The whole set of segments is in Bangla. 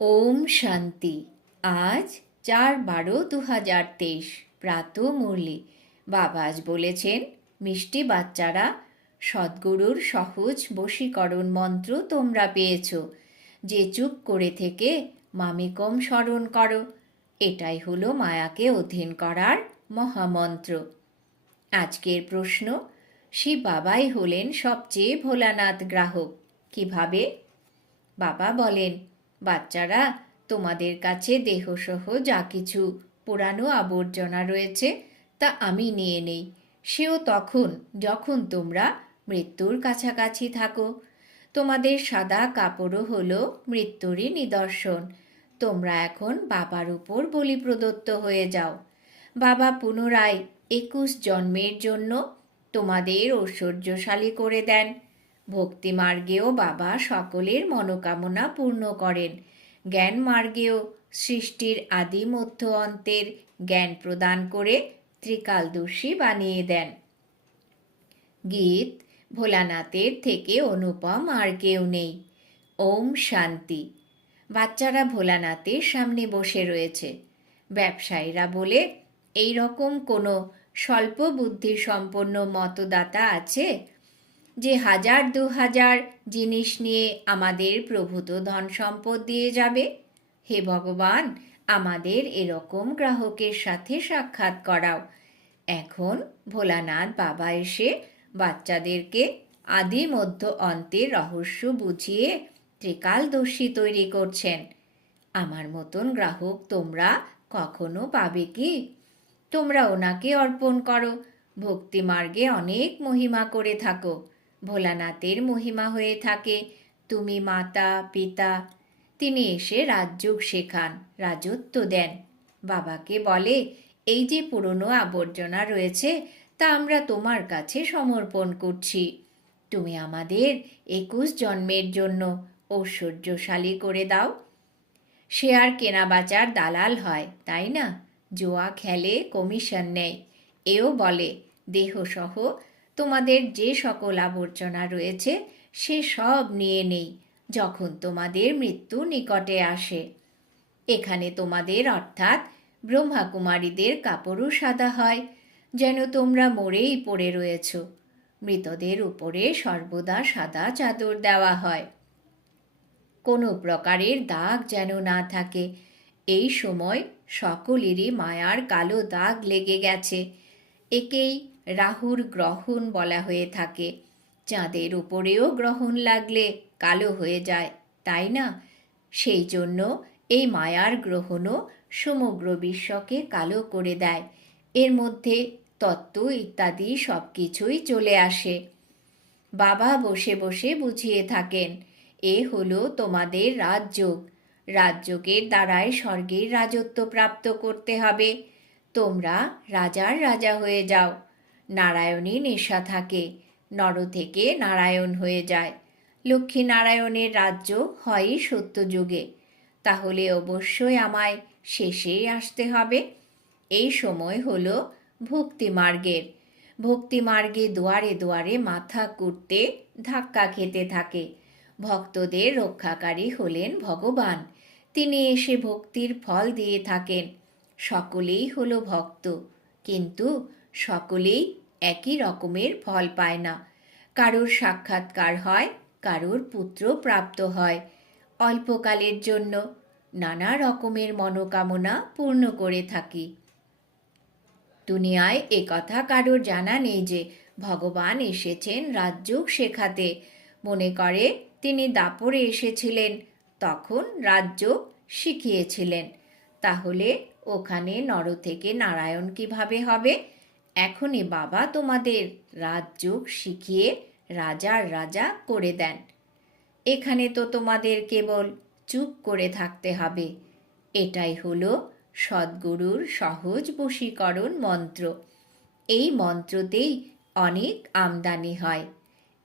ওম শান্তি। আজ 4/12/2023 প্রাত মুরলি। বাবা আজ বলেছেন, মিষ্টি বাচ্চারা, সদ্গুরুর সহজ বশীকরণ মন্ত্র তোমরা পেয়েছ, যে চুপ করে থেকে মামিকম স্মরণ করো। এটাই হলো মায়াকে অধীন করার মহামন্ত্র। আজকের প্রশ্ন, শিব বাবাই হলেন সবচেয়ে ভোলানাথ গ্রাহক। কিভাবে? বাবা বলেন, বাচ্চারা, তোমাদের কাছে দেহসহ যা কিছু পুরানো আবর্জনা রয়েছে তা আমি নিয়ে নেই। সেও তখন যখন তোমরা মৃত্যুর কাছাকাছি থাকো। তোমাদের সাদা কাপড়ও হলো মৃত্যুরই নিদর্শন। তোমরা এখন বাবার উপর বলি প্রদত্ত হয়ে যাও। বাবা পুনরায় 21 জন্মের জন্য তোমাদের ঐশ্বর্যশালী করে দেন। ভক্তি মার্গেও বাবা সকলের মনোকামনা পূর্ণ করেন। জ্ঞান মার্গেও সৃষ্টির আদি মধ্য অন্তের জ্ঞান প্রদান করে ত্রিকালদর্শী বানিয়ে দেন। গীত, ভোলানাথের থেকে অনুপম আর কেউ নেই। ওম শান্তি। বাচ্চারা ভোলানাথের সামনে বসে রয়েছে। ব্যবসায়ীরা বলে, এই রকম কোনো স্বল্প বুদ্ধি সম্পন্ন মতদাতা আছে যে 1000-2000 জিনিস নিয়ে আমাদের প্রভূত ধন সম্পদ দিয়ে যাবে? হে ভগবান, আমাদের এরকম গ্রাহকের সাথে সাক্ষাৎ করাও। এখন ভোলানাথ বাবা এসে বাচ্চাদেরকে আদি মধ্য অন্তের রহস্য বুঝিয়ে ত্রিকালদর্শী তৈরি করছেন। আমার মতন গ্রাহক তোমরা কখনো পাবে কি? তোমরা ওনাকে অর্পণ করো। ভক্তি মার্গে অনেক মহিমা করে থাকো। ভোলানাথের মহিমা হয়ে থাকে তুমি মাতা পিতা। তিনি এসে রাজযোগ শেখান, রাজত্ব দেন। বাবাকে বলে, এই যে পুরনো আবর্জনা রয়েছে তা আমরা তোমার কাছে সমর্পণ করছি। তুমি আমাদের 21 জন্মের জন্য ঐশ্বর্যশালী করে দাও। সে আর কেনাবেচার দালাল হয়, তাই না? জুয়া খেলে, কমিশন নেয়। এও বলে, দেহসহ তোমাদের যে সকল আবর্জনা রয়েছে সে সব নিয়ে নেই যখন তোমাদের মৃত্যু নিকটে আসে। এখানে তোমাদের অর্থাৎ ব্রহ্মাকুমারীদের কাপড়ও সাদা হয়, যেন তোমরা মরেই পড়ে রয়েছ। মৃতদের উপরে সর্বদা সাদা চাদর দেওয়া হয়, কোনো প্রকারের দাগ যেন না থাকে। এই সময় সকলেরই মায়ার কালো দাগ লেগে গেছে। একেই রাহুর গ্রহণ বলা হয়ে থাকে। চাঁদের উপরেও গ্রহণ লাগলে কালো হয়ে যায়, তাই না? সেই জন্য এই মায়ার গ্রহণও সমগ্র বিশ্বকে কালো করে দেয়। এর মধ্যে তত্ত্ব ইত্যাদি সব কিছুই চলে আসে। বাবা বসে বসে বুঝিয়ে থাকেন, এ হলো তোমাদের রাজযোগ। রাজযোগের দ্বারাই স্বর্গের রাজত্ব প্রাপ্ত করতে হবে। তোমরা রাজার রাজা হয়ে যাও। নারায়ণী নেশা থাকে, নর থেকে নারায়ণ হয়ে যায়। লক্ষ্মী নারায়ণের রাজ্য হয়ই সত্যযুগে। তাহলে অবশ্যই আমায় শেষেই আসতে হবে। এই সময় হলো ভক্তি মার্গের। ভক্তি মার্গে দুয়ারে দুয়ারে মাথা কুটতে, ধাক্কা খেতে থাকে। ভক্তদের রক্ষাকারী হলেন ভগবান। তিনি এসে ভক্তির ফল দিয়ে থাকেন। সকলেই হলো ভক্ত, কিন্তু সকলেই একই রকমের ফল পায় না। কারোর সাক্ষাৎকার হয়, কারোর পুত্র প্রাপ্ত হয়। অল্পকালের জন্য নানা রকমের মনোকামনা পূর্ণ করে থাকি। দুনিয়ায় কথা কারোর জানা নেই যে ভগবান এসেছেন রাজযোগ শেখাতে। মনে করে তিনি দাপরে এসেছিলেন, তখন রাজযোগ শিখিয়েছিলেন। তাহলে ওখানে নর থেকে নারায়ণ কিভাবে হবে? এখনই বাবা তোমাদের রাজযোগ শিখিয়ে রাজার রাজা করে দেন। এখানে তো তোমাদের কেবল চুপ করে থাকতে হবে। এটাই হলো সদ্গুরুর সহজ বশীকরণ মন্ত্র। এই মন্ত্রতেই অনেক আমদানি হয়।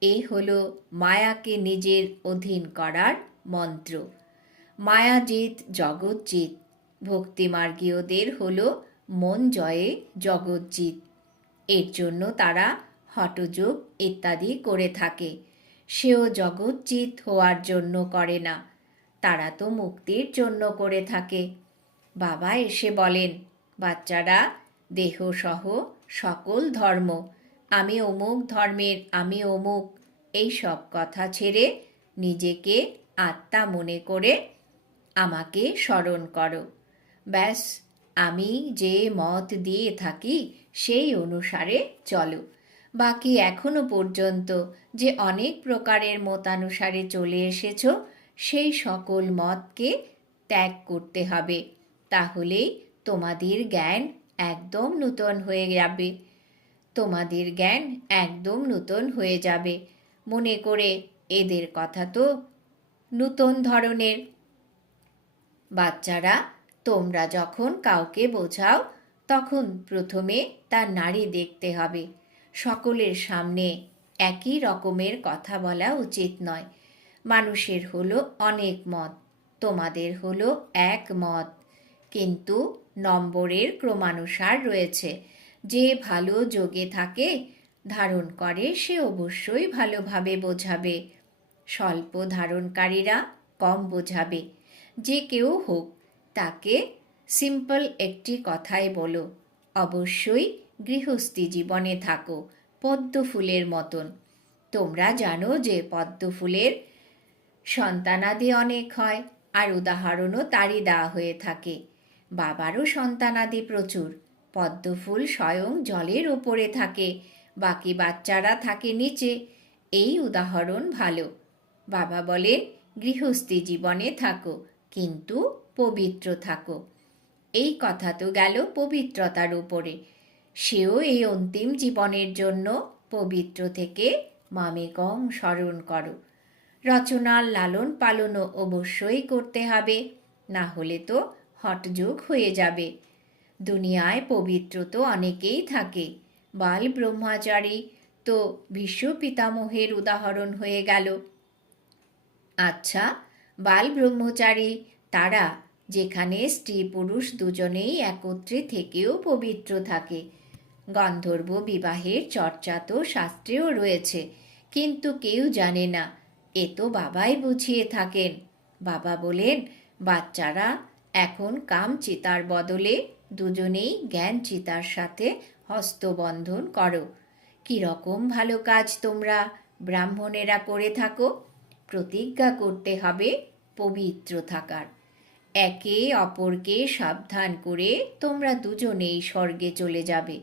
এ হলো মায়াকে নিজের অধীন করার মন্ত্র। মায়াজিৎ জগৎজিৎ। ভক্তিমার্গীয়দের হলো মন জয়ে জগৎজিৎ। এর জন্য তারা হঠযোগ ইত্যাদি করে থাকে। সেও জগৎজিৎ হওয়ার জন্য করে না। তারা তো মুক্তির জন্য করে থাকে। বাবা এসে বলেন, বাচ্চারা, দেহসহ সকল ধর্ম, আমি অমুক ধর্মের, আমি অমুক, এই সব কথা ছেড়ে নিজেকে আত্মা মনে করে আমাকে স্মরণ করো। ব্যাস, আমি যে মত দিয়ে থাকি সেই অনুসারে চলো। বাকি এখনো পর্যন্ত যে অনেক প্রকারের মতানুসারে চলে এসেছ, সেই সকল মতকে ত্যাগ করতে হবে। তাহলেই তোমাদের জ্ঞান একদম নূতন হয়ে যাবে। তোমাদের জ্ঞান একদম নূতন হয়ে যাবে। মনে করে এদের কথা তো নূতন ধরনের। বাচ্চারা, তোমরা যখন কাউকে বোঝাও তখন প্রথমে তার নাড়ি দেখতে হবে। সকলের সামনে একই রকমের কথা বলা উচিত নয়। মানুষের হলো অনেক মত, তোমাদের হলো এক মত, কিন্তু নম্বরের ক্রমানুসার রয়েছে। যে ভালো যোগে থাকে, ধারণ করে, সে অবশ্যই ভালোভাবে বোঝাবে। স্বল্প ধারণকারীরা কম বোঝাবে। যে কেউ হোক, তাকে সিম্পল একটি কথাই বলো, অবশ্যই গৃহস্থী জীবনে থাকো পদ্ম ফুলের মতন। তোমরা জানো যে পদ্ম ফুলের সন্তানাদি অনেক হয়, আর উদাহরণও তারই দেওয়া হয়ে থাকে। বাবারও সন্তানাদি প্রচুর। পদ্মফুল স্বয়ং জলের ওপরে থাকে, বাকি বাচ্চারা থাকে নিচে। এই উদাহরণ ভালো। বাবা বলেন, গৃহস্থী জীবনে থাকো, কিন্তু পবিত্র থাকো। এই কথা তো গেল পবিত্রতার উপরে। সেও এই অন্তিম জীবনের জন্য পবিত্র থেকে মামেকং স্মরণ করো। রচনার লালন পালনও অবশ্যই করতে হবে, না হলে তো হঠযোগ হয়ে যাবে। দুনিয়ায় পবিত্র তো অনেকেই থাকে। বাল ব্রহ্মচারী তো ভীষ্ম পিতামহের উদাহরণ হয়ে গেল। আচ্ছা, বাল ব্রহ্মচারী তারা যেখানে স্ত্রী পুরুষ দুজনেই একত্রে থেকেও পবিত্র থাকে। গন্ধর্ব বিবাহের চর্চা তো শাস্ত্রেও রয়েছে, কিন্তু কেউ জানে না। এ তো বাবাই বুঝিয়ে থাকেন। বাবা বলেন, বাচ্চারা, এখন কাম চিতার বদলে দুজনেই জ্ঞান চিতার সাথে হস্তবন্ধন করো। কীরকম ভালো কাজ তোমরা ব্রাহ্মণেরা করে থাকো। প্রতিজ্ঞা করতে হবে পবিত্র থাকার। একে অপরকে সাবধান করে তোমরা দুজনেই স্বর্গে চলে যাবে।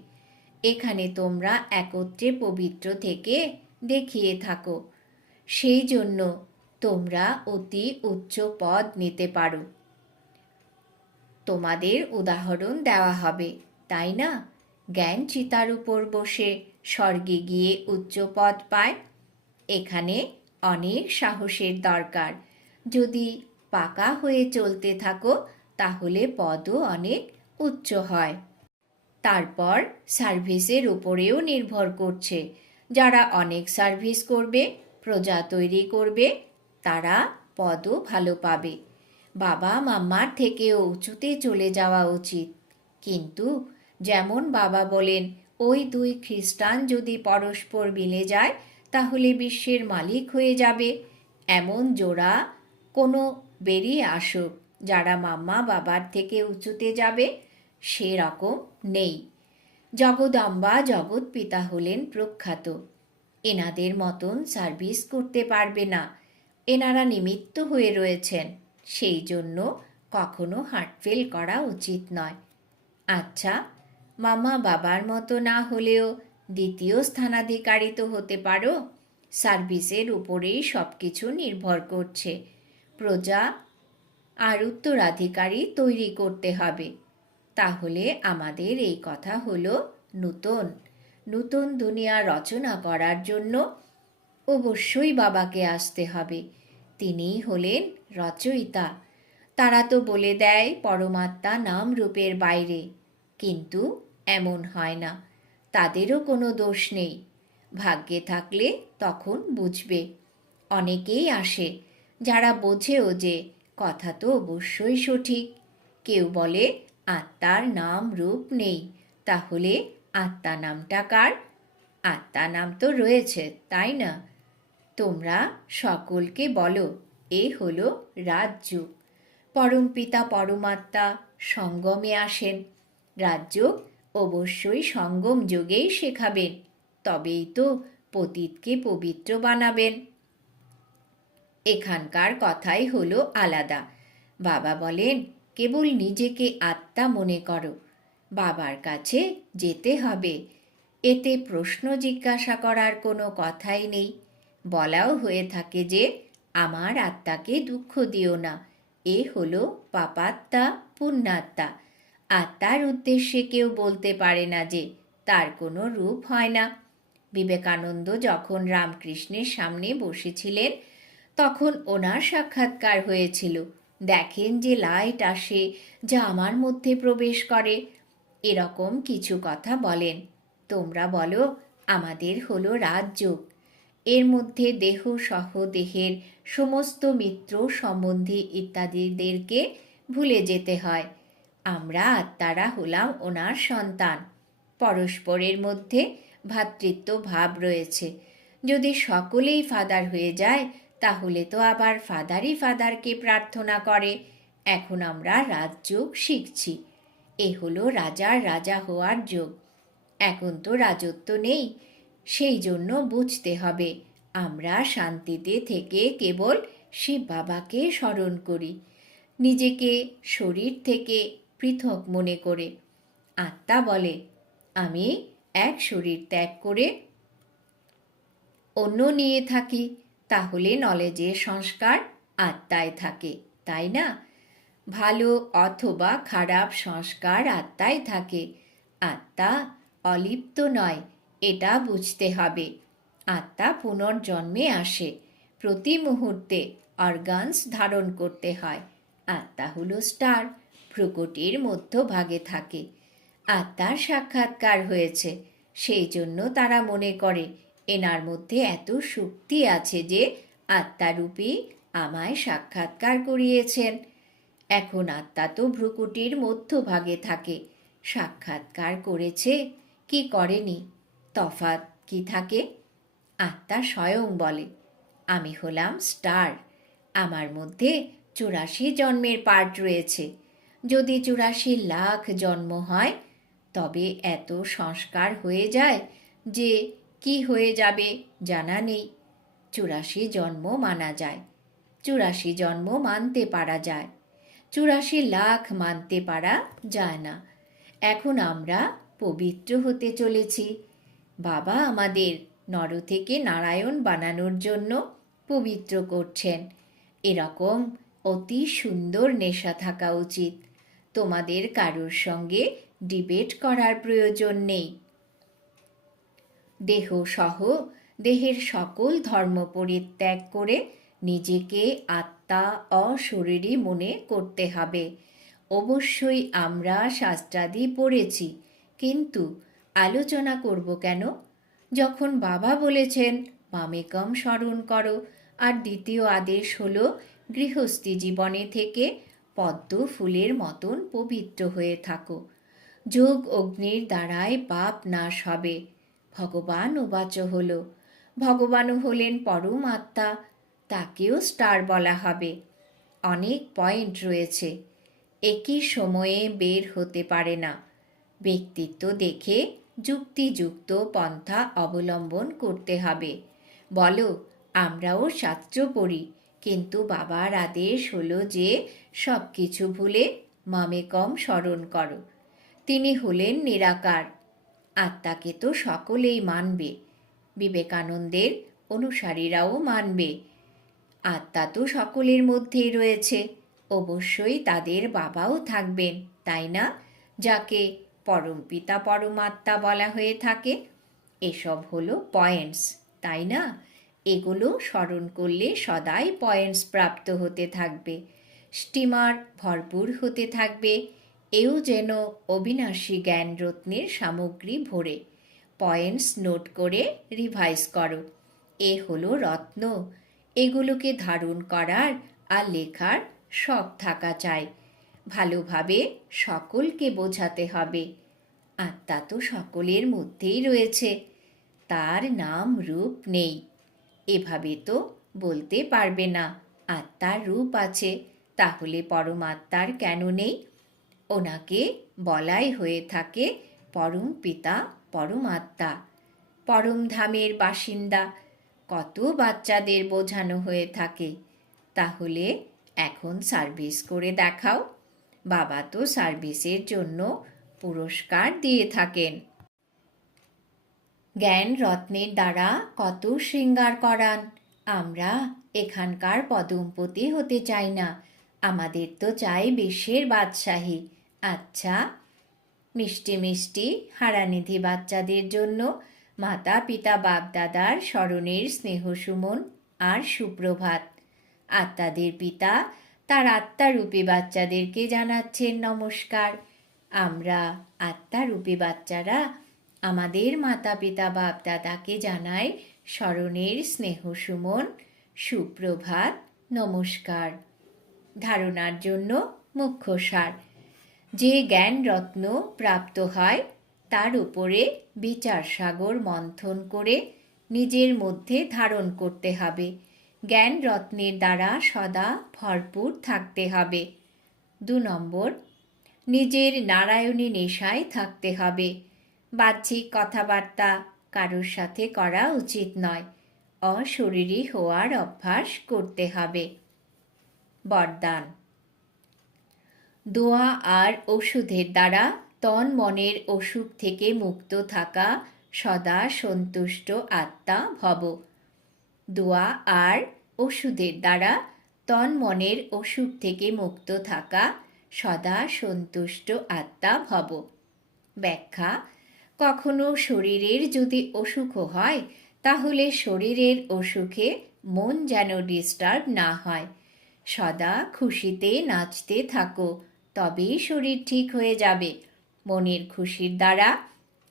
এখানে তোমরা একত্রে পবিত্র থেকে দেখিয়ে থাকো। সেই জন্য তোমরা অতি উচ্চ পদ নিতে পারো। তোমাদের উদাহরণ দেওয়া হবে, তাই না? জ্ঞান চিতার উপর বসে স্বর্গে গিয়ে উচ্চ পদ পায়। এখানে অনেক সাহসের দরকার। যদি পাকা হয়ে চলতে থাকো, তাহলে পদও অনেক উচ্চ হয়। তারপর সার্ভিসের উপরেও নির্ভর করছে। যারা অনেক সার্ভিস করবে, প্রজা তৈরি করবে, তারা পদও ভালো পাবে। বাবা মাম্মার থেকেও উঁচুতে চলে যাওয়া উচিত। কিন্তু যেমন বাবা বলেন, ওই দুই খ্রিস্টান যদি পরস্পর মিলে যায়, তাহলে বিশ্বের মালিক হয়ে যাবে। এমন জোড়া কোনো বেরিয়ে আসুক যারা মাম্মা বাবার থেকে উঁচুতে যাবে, সেরকম নেই। জগদম্বা জগৎ পিতা হলেন প্রখ্যাত। এনাদের মতন সার্ভিস করতে পারবে না। এনারা নিমিত্ত হয়ে রয়েছেন, সেই জন্য কখনো হার্টফেল করা উচিত নয়। আচ্ছা, মামা বাবার মতো না হলেও দ্বিতীয় স্থানাধিকারী তো হতে পারো। সার্ভিসের উপরেই সব কিছু নির্ভর করছে। প্রজা আর উত্তরাধিকারী তৈরি করতে হবে। তাহলে আমাদের এই কথা হলো, নূতন নূতন দুনিয়া রচনা করার জন্য অবশ্যই বাবাকে আসতে হবে। তিনিই হলেন রচয়িতা। তারা তো বলে দেয় পরমাত্মা নাম রূপের বাইরে, কিন্তু এমন হয় না। তাদেরও কোনো দোষ নেই। ভাগ্যে থাকলে তখন বুঝবে। অনেকেই আসে যারা বোঝেও যে কথা তো অবশ্যই সঠিক। কেউ বলে আত্মার নাম রূপ নেই, তাহলে আত্মা নামটা কার? আত্মা নাম তো রয়েছে, তাই না? তোমরা সকলকে বলো এ হলো রাজযোগ। পরমপিতা পরমাত্মা সঙ্গমে আসেন। রাজযোগ অবশ্যই সঙ্গম যোগেই শেখাবেন, তবেই তো পতিতকে পবিত্র বানাবেন। এখানকার কথাই হলো আলাদা। বাবা বলেন, কেবল নিজেকে আত্মা মনে করো, বাবার কাছে যেতে হবে। এতে প্রশ্ন জিজ্ঞাসা করার কোনো কথাই নেই। বলাও হয়ে থাকে যে, আমার আত্মাকে দুঃখ দিও না। এ হলো পাপাত্মা পুণ্যাত্মা। আত্মার উদ্দেশ্যে কেউ বলতে পারে না যে তার কোনো রূপ হয় না। বিবেকানন্দ যখন রামকৃষ্ণের সামনে বসেছিলেন, তখন ওনার সাক্ষাৎকার হয়েছিল। দেখেন যে লাইট আসে, যা আমার মধ্যে প্রবেশ করে, এরকম কিছু কথা বলেন। তোমরা বলো আমাদের হলো রাজযোগ। এর মধ্যে দেহ সহ দেহের সমস্ত মিত্র সম্বন্ধী ইত্যাদিদেরকে ভুলে যেতে হয়। আমরা আত্মারা হলাম ওনার সন্তান। পরস্পরের মধ্যে ভ্রাতৃত্ব ভাব রয়েছে। যদি সকলেই ফাদার হয়ে যায়, তাহলে তো আবার ফাদারই ফাদারকে প্রার্থনা করে। এখন আমরা রাজযোগ শিখছি। এ হলো রাজার রাজা হওয়ার যোগ। এখন তো রাজত্ব নেই, সেই জন্য বুঝতে হবে আমরা শান্তিতে থেকে কেবল শিব বাবাকে স্মরণ করি, নিজেকে শরীর থেকে পৃথক মনে করে। আত্মা বলে, আমি এক শরীর ত্যাগ করে অন্য নিয়ে থাকি, তাহলে নলেজের সংস্কার আত্মায় থাকে, তাই না? ভালো অথবা খারাপ সংস্কার আত্মায় থাকে। আত্মা অলিপ্ত নয়, এটা বুঝতে হবে। আত্মা পুনর্জন্মে আসে, প্রতি মুহূর্তে অর্গানস ধারণ করতে হয়। আত্মা হলো স্টার, ভ্রুকুটির মধ্যভাগে থাকে। আত্মার সাক্ষাৎকার হয়েছে, সেই জন্য তারা মনে করে এনার মধ্যে এত শক্তি আছে যে আত্মারূপী আমায় সাক্ষাৎকার করিয়েছেন। এখন আত্মা তো ভ্রুকুটির মধ্যভাগে থাকে। সাক্ষাৎকার করেছে কি করেনি, তফাৎ কি থাকে? আত্মা স্বয়ং বলে, আমি হলাম স্টার, আমার মধ্যে 84 জন্মের পার্ট রয়েছে। যদি 84 লাখ জন্ম হয়, তবে এত সংস্কার হয়ে যায় যে কি হয়ে যাবে জানা নেই। 84 জন্ম মানা যায়, 84 জন্ম মানতে পারা যায়, 84 লাখ মানতে পারা যায় না। এখন আমরা পবিত্র হতে চলেছি। বাবা আমাদের নর থেকে নারায়ণ বানানোর জন্য পবিত্র করছেন। এরকম অতি সুন্দর নেশা থাকা উচিত। তোমাদের কারোর সঙ্গে ডিবেট করার প্রয়োজন নেই। দেহ সহ দেহের সকল ধর্ম পরিত্যাগ করে নিজেকে আত্মা অশরীরী মনে করতে হবে। অবশ্যই আমরা শাস্ত্রাদি পড়েছি, কিন্তু আলোচনা করব কেন? যখন বাবা বলেছেন মামেকম স্মরণ করো, আর দ্বিতীয় আদেশ হলো গৃহস্থী জীবনে থেকে পদ্ম ফুলের মতন পবিত্র হয়ে থাকো। যোগ অগ্নির দ্বারাই পাপ নাশ হবে। ভগবান উবাচ হল, ভগবানও হলেন পরম আত্মা, তাকেও স্টার বলা হবে। অনেক পয়েন্ট রয়েছে, একই সময়ে বের হতে পারে না। ব্যক্তিত্ব দেখে যুক্তিযুক্ত পন্থা অবলম্বন করতে হবে। বলো, আমরাও শাস্ত্র পড়ি, কিন্তু বাবার আদেশ হলো যে সব কিছু ভুলে মামেকম স্মরণ করো। তিনি হলেন নিরাকার। আত্মাকে তো সকলেই মানবে, বিবেকানন্দের অনুসারীরাও মানবে। আত্মা তো সকলের মধ্যেই রয়েছে, অবশ্যই তাদের বাবাও থাকবেন, তাই না? যাকে পরমপিতা পরমাত্মা বলা হয়ে থাকে। এসব হলো পয়েন্টস, তাই না? এগুলো স্মরণ করলে সদাই পয়েন্টস প্রাপ্ত হতে থাকবে, স্টিমার ভরপুর হতে থাকবে। এও যেন অবিনাশী জ্ঞান রত্নের সামগ্রী ভরে। পয়েন্টস নোট করে রিভাইজ করো। এ হলো রত্ন, এগুলোকে ধারণ করার আর লেখার শখ থাকা চাই। ভালোভাবে সকলকে বোঝাতে হবে। আত্মা তো সকলের মধ্যেই রয়েছে, তার নাম রূপ নেই, এভাবে তো বলতে পারবে না আত্মার রূপ আছে, তাহলে পরমাত্মার কেন নেই? ওনাকে বলাই হয়ে থাকে পরম পিতা পরমাত্মা, পরম ধামের বাসিন্দা। কত বাচ্চাদের বোঝানো হয়ে থাকে, তাহলে এখন সার্ভিস করে দেখাও। বাবা তো সার্ভিসের জন্য পুরস্কার দিয়ে থাকেন। জ্ঞান রত্নের দ্বারা কত শৃঙ্গার করান। আমরা এখানকার পদমপতি হতে চাই না, আমাদের তো চাই বিশ্বের বাদশাহী। আচ্ছা, মিষ্টি মিষ্টি হারানিধি বাচ্চাদের জন্য মাতা পিতা বাপদাদার স্মরণের স্নেহসুমন আর সুপ্রভাত। আত্মাদের পিতা তার আত্মারূপী বাচ্চাদেরকে জানাচ্ছেন নমস্কার। আমরা আত্মারূপী বাচ্চারা আমাদের মাতা পিতা বাপদাদাকে জানাই স্মরণের স্নেহসুমন, সুপ্রভাত, নমস্কার। ধারণার জন্য মুখ্য সার: যে জ্ঞান রত্ন প্রাপ্ত হয় তার উপরে বিচার সাগর মন্থন করে নিজের মধ্যে ধারণ করতে হবে। জ্ঞান রত্নের দ্বারা সদা ভরপুর থাকতে হবে। 2 নম্বর, নিজের নারায়ণী নেশায় থাকতে হবে। বাহ্যিক কথাবার্তা কারোর সাথে করা উচিত নয়। অশরীরী হওয়ার অভ্যাস করতে হবে। বরদান: দোয়া আর ওষুধের দ্বারা তন মনের অসুখ থেকে মুক্ত থাকা সদা সন্তুষ্ট আত্মা ভব। দোয়া আর ওষুধের দ্বারা তন মনের অসুখ থেকে মুক্ত থাকা সদা সন্তুষ্ট আত্মা ভব। ব্যাখ্যা: কখনো শরীরের যদি অসুখও হয়, তাহলে শরীরের অসুখে মন যেন ডিস্টার্ব না হয়। সদা খুশিতে নাচতে থাকো, তবেই শরীর ঠিক হয়ে যাবে। মনের খুশির দ্বারা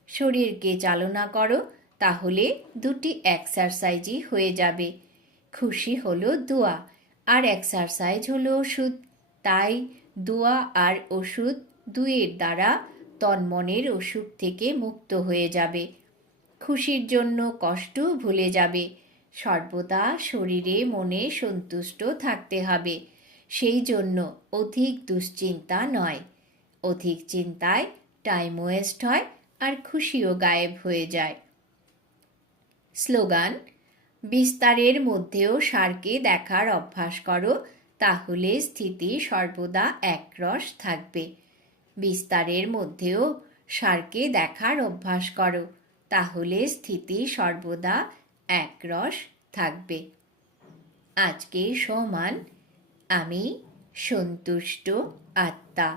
শরীরকে চালনা করো, তাহলে 2টি এক্সারসাইজই হয়ে যাবে। খুশি হলো দোয়া, আর এক্সারসাইজ হলো ওষুধ। তাই দোয়া আর ওষুধ দুয়ের দ্বারা তন্মনের অসুখ থেকে মুক্ত হয়ে যাবে। খুশির জন্য কষ্ট ভুলে যাবে। সর্বদা শরীরে মনে সন্তুষ্ট থাকতে হবে। সেই জন্য অধিক দুশ্চিন্তা নয়। অধিক চিন্তায় টাইম ওয়েস্ট হয় আর খুশিও গায়েব হয়ে যায়। স্লোগান: বিস্তারের মধ্যেও সারকে দেখার অভ্যাস করো, তাহলে স্থিতি সর্বদা একরস থাকবে। বিস্তারের মধ্যেও সারকে দেখার অভ্যাস করো, তাহলে স্থিতি সর্বদা একরস থাকবে। আজকে সমান আমি সন্তুষ্ট আত্মা।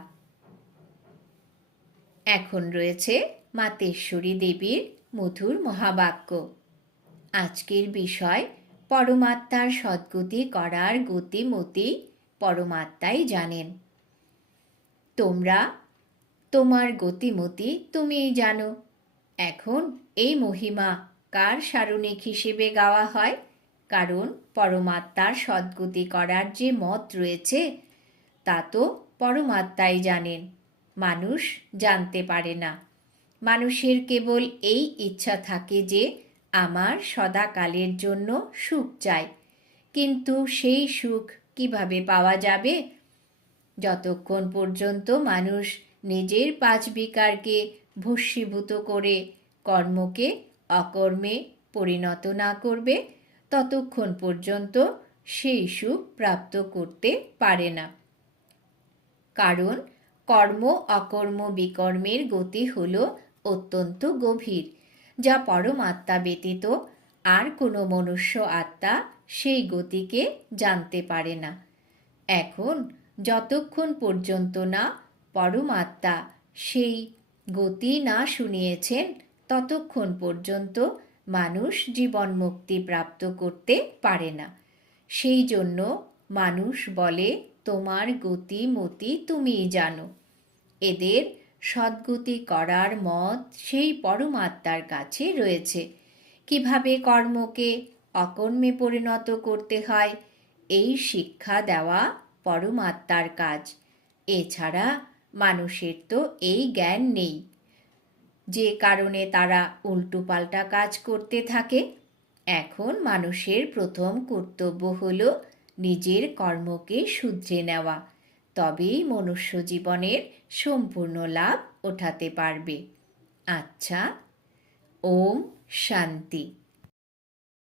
এখন রয়েছে মাতেশ্বরী দেবীর মধুর মহাবাক্য। আজকের বিষয়: পরমাত্মার সদ্গতি করার গতিমতি পরমাত্মাই জানেন। তোমরা তোমার গতিমতি তুমিই জানো। এখন এই মহিমা কার সারণিক হিসেবে গাওয়া হয়? কারণ পরমাত্মার সদ্গতি করার যে মত রয়েছে তা তো পরমাত্মাই জানেন, মানুষ জানতে পারে না। মানুষের কেবল এই ইচ্ছা থাকে যে আমার সদাকালের জন্য সুখ চাই, কিন্তু সেই সুখ কিভাবে পাওয়া যাবে? যতক্ষণ পর্যন্ত মানুষ নিজের 5 বিকারকে ভস্মীভূত করে কর্মকে অকর্মে পরিণত না করবে, ততক্ষণ পর্যন্ত সেই সুখ প্রাপ্ত করতে পারে না। কারণ কর্ম অকর্ম বিকর্মের গতি হল অত্যন্ত গভীর, যা পরমাত্মা ব্যতীত আর কোনো মনুষ্য আত্মা সেই গতিকে জানতে পারে না। এখন যতক্ষণ পর্যন্ত না পরমাত্মা সেই গতি না শুনিয়েছেন, ততক্ষণ পর্যন্ত মানুষ জীবন মুক্তি প্রাপ্ত করতে পারে না। সেই জন্য মানুষ বলে, তোমার গতি মতি তুমিই জানো। এদের সদ্গতি করার মত সেই পরমাত্মার কাছে রয়েছে। কিভাবে কর্মকে অকর্মে পরিণত করতে হয়, এই শিক্ষা দেওয়া পরমাত্মার কাজ। এছাড়া মানুষের তো এই জ্ঞান নেই, যে কারণে তারা উল্টোপাল্টা কাজ করতে থাকে। এখন মানুষের প্রথম কর্তব্য হল নিজের কর্মকে শুধরে নেওয়া, তবেই মনুষ্য জীবনের সম্পূর্ণ লাভ ওঠাতে পারবে। আচ্ছা, ওম শান্তি।